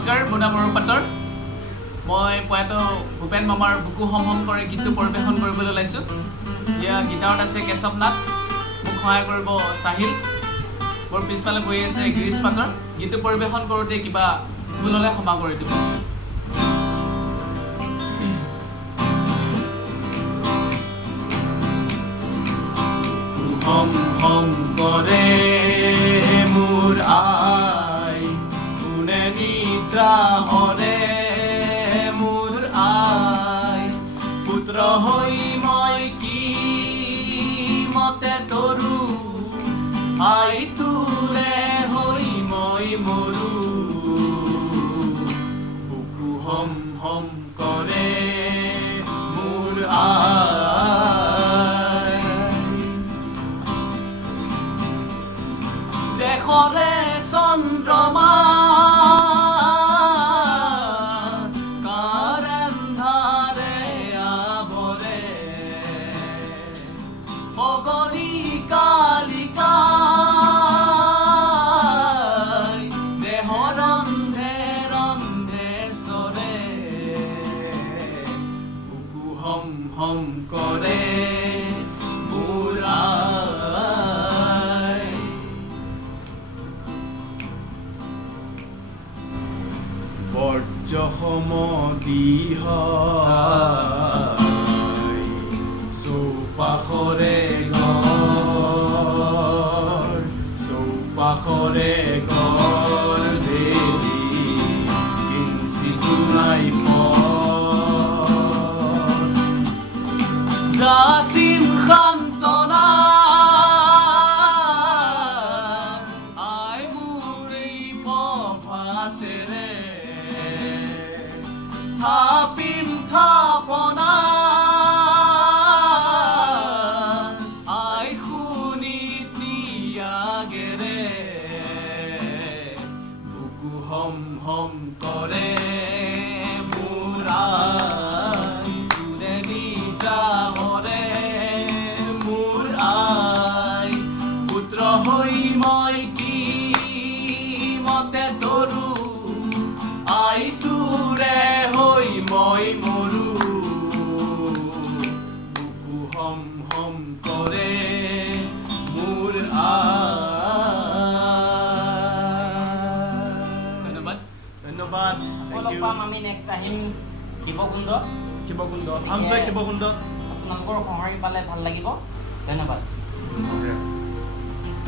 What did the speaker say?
নমস্কাৰ, মোৰ নাম অৰুপ পাটৰ। মই প্ৰয়াত ভূপেন মামাৰ বুকু হম হম কৰে গীতটো পৰিৱেশন কৰিবলৈ ওলাইছোঁ। ইয়াৰ গীটাৰত আছে কেশৱ নাথ, মোক সহায় কৰিব চাহিল, মোৰ পিছফালে বহি আছে গিৰিশ পাটৰ। গীতটো পৰিৱেশন কৰোঁতে কিবা ভুল হ'লে ক্ষমা কৰি দিব। হম হম কৰে মোৰ আই, কোনে নিদ্ৰা হৰে মোৰ আই, পুত্ৰ হৈ মই কি মতে তৰু, আই তোৰে হৈ মই মৰু, বুকু হম হম কৰে মোৰ আই। দেশৰে চন্দ্ৰমা কাৰ এন্ধাৰে আৱৰে, অগণি কালিকাই দেহ ৰন্ধে ৰন্ধে চৰে, বুকু হম হম কৰে মোৰ আই। বৰ্জ্য সমদিহ চৌপাশৰে ঘৰ, চৌপাশৰে ঘৰ দেৱী কিঞ্চিতো নাই যাচিম সান্তনা, আই মোৰ এই প্ৰভাতেৰে থাপিম থাপনা, আই শুনি ত্যাগেৰে, বুকু হম হম কৰে মোৰ আই, কোনে নিদ্ৰা হৰে মোৰ আই, পুত্ৰ হৈ মই কি মতে তৰু, আই তোৰে হৈ মই মৰু, বুকু হম হম কৰে মোৰ আই। ধন্যবাদ ধন্যবাদ। আমি নেক্সট আহিম শিৱকুণ্ড। শিৱকুণ্ড আমচৈ শিৱকুণ্ড। আপোনালোকৰ সঁহাৰি পালে ভাল লাগিব। ধন্যবাদ।